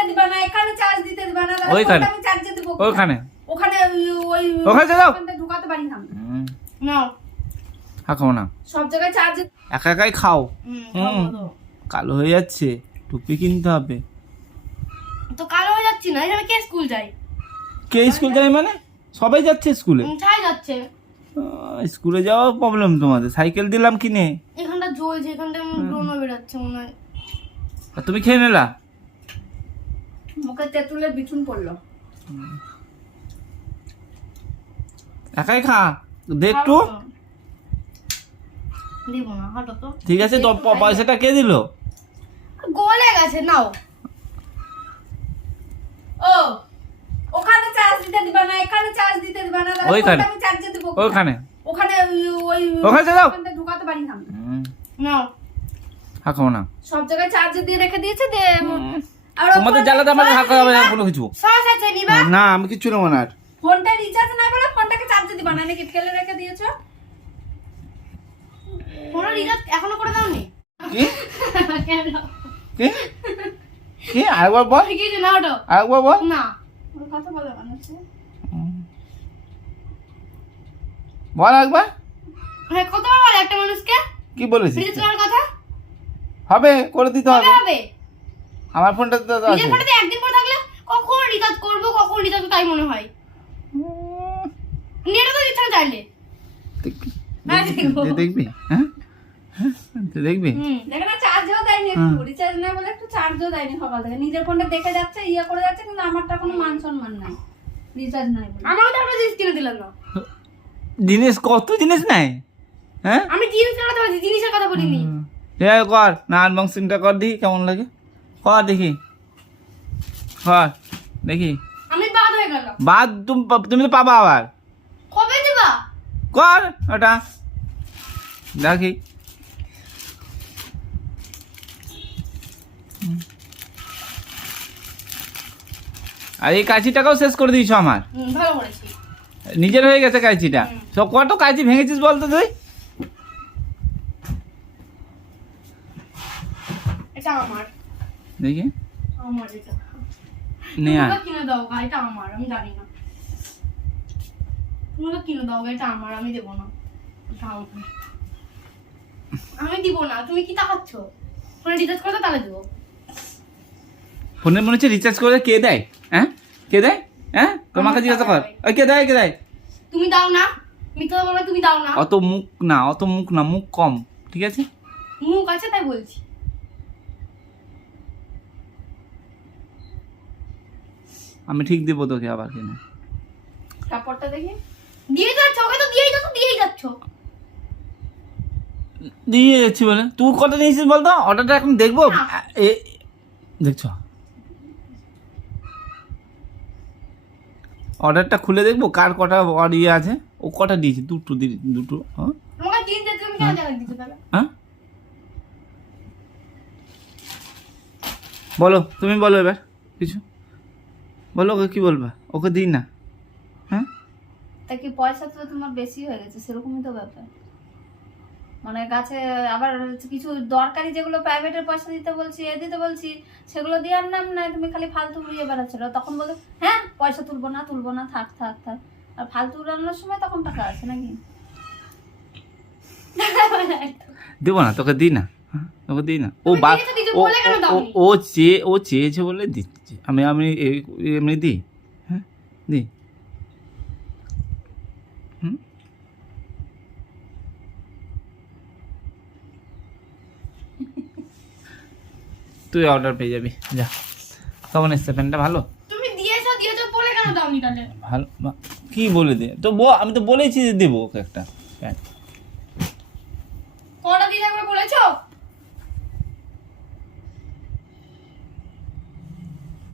দিতে দিবা না, এখানে চার্জ দিতে দিবা না, ওইখানে আমি চার্জে দেব ওখানে ওখানে ওই ওখানে দাও ঢুকাতে পারি না। নাও খাও না, সব জায়গায় চার্জ একা একাই খাও। কালো হয়ে যাচ্ছে, টুপি কিনতে হবে। তো কালো হয়ে যাচ্ছি না, এখানে কে স্কুল যায়? কে স্কুল যায় মানে? সবাই যাচ্ছে স্কুলে। ছাই যাচ্ছে স্কুলে যাওয়া প্রবলেম তোমাদের, সাইকেল দিলাম কিনে। এখানটা জ্বলছে, এখানটা ব্রণ বেরোচ্ছে মনে হয়। আর তুমি খেয়ে নিলা? মুখে তেঁতুলের বিচুন পড়লো। একাই খা, দেখ একটু। দিব না, হাঁটো তো। ঠিক আছে, তো পয়সাটা কে দিল? গলে গেছে, নাও। ও ওখানে চার্জ দিতে দিবা না, এখানে চার্জ দিতে দিবা না, ওইখানে আমি চার্জে দেব ওখানে ওখানে ওই ওখানে দাও ঢুকাতে পারি না। নাও খাও না, সব জায়গায় চার্জ দিয়ে রেখে দিয়েছে। দে আর তোমাদের জ্বালাতে আমাদের হাঁকা হবে না কোনো কিছু। সস আছে নিবা না, আমি কিছু নেবো না। আর ফোনটা রিচার্জ না করে ফোনটাকে চার্জে দিবা না, নাকি ফেলে রেখে দিয়েছো? ফোন রিচার্জ এখনো করে দাওনি? কি কেন কি কি আরেকবার বল, কি যে না ওটা আরেকবার বল না, ওর কথা বলে মানুষ বল একবার। হ্যাঁ, কতবার বলে একটা মানুষকে কি বলেছিস? রিচার্জ করার কথা হবে, করে দিতে হবে। কবে হবে? আমার ফোনটা তো আছে। নিজের ফোনটাতে একদিন পর থাকলে কখন রিচার্জ করব, কখন রিচার্জ তাই মনে হয়। নেটও তো রিচার্জ চাইলে দেখবি, হ্যাঁ দেখবি। দেখে না, চার্জও দেয়নি একটু, রিচার্জ না বলে একটু চার্জও দেয়নি সকাল থেকে। নিজের ফোনটা দেখে যাচ্ছে, ইয়ে করে যাচ্ছে, কিন্তু আমারটা কোনো মান সম্মান নাই, রিচার্জ নাই বলে। আমারও তো একটা জিনিস কিনে দিলেন না। জিনিস কত জিনিস নাই, হ্যাঁ আমি জিনিসের কথা বলছি, জিনিসের কথা বলিনি। কর না, আনবক্সিংটা কর দেখি কেমন লাগে। কর দেখি, কর দেখি। আমি বাদ হয়ে গেল। বাদ তুমি তো পাবা আবার। কবে দিবা? কর ওটা দেখি। আর এই কাঁচিটাকেও শেষ করে দিয়েছো আমার। ভালো করেছি, নিজের হয়ে গেছে কাঁচিটা। সব কত কাঁচি ভেঙেছিস বলতো তুই? এটা আমার, দেখি আমার এটা নে আর তুমি কিনে দাও, এটা আমার, আমি জানি না। তুমি কিনে দাও, এটা আমার, আমি দেব না। এটা আমার, আমি দিব না। তুমি কি তাকাচ্ছ? ফোনে রিচার্জ করে দাও, তাহলে দেবো। ফোনে মনে হচ্ছে রিচার্জ করে কে দেয়? হ্যাঁ কে দেয়? হ্যাঁ তোমাকে জিজ্ঞাসা কর, ওই কে দেয় কে দেয়? তুমি দাও না, মিথ্যা বলবে, তুমি দাও না। অত মুখ না, অত মুখ না, মুখ কম, ঠিক আছে? মুখ আছে তাই বলছি। আমি ঠিক দেবো তোকে আবার কিনে। কাপড়টা দেখি। দিয়ে যাচ্ছ, ওকে তো দিয়েই যাচ্ছ। দিয়ে যাচ্ছি বলে তুই কত নিয়েছিস বলতো? অর্ডারটা এখন দেখবো, দেখছো অর্ডারটা খুলে দেখবো কার কটা ইয়ে আছে। ও কটা দিয়েছে? দুটো। হ্যাঁ তোমাকে দিতে তুমি কেন জায়গা দিতে তাহলে? হ্যাঁ বলো, তুমি বলো এবার কিছু বলো। ওকে কি বলবা? ওকে দিই না? হ্যাঁ তা কি পয়সা তো তোমার বেশি হয়ে গেছে, সেরকমই তো ব্যাপার। মানে কাছে আবার কিছু দরকারি যেগুলো প্রাইভেটের পয়সা দিতে বলছি, দিতে বলছি, সেগুলো দেওয়ার নাম নাই। তুমি খালি ফালতু উড়িয়ে বেড়াচ্ছিল। তখন বলো হ্যাঁ পয়সা তুলবো না, থাক। আর ফালতু উড়ানোর সময় তখন টাকা আছে নাকি? দেবো না তোকে, দিই না, তোকে দিই না। ও চেয়েছে বলে দিচ্ছে। আমি এমনি দিই, হ্যাঁ দিই। তুই অর্ডার পেয়ে যাবি, যা। কেমন এসছে প্যান্টটা? ভালো? তুমি দিয়েছো বলে কেন দাওনি তাহলে? ভালো কি বলে দে তো, আমি তো বলেছি যে দেবো ওকে একটা প্যান্ট। কটা দিতে একবার বলেছো?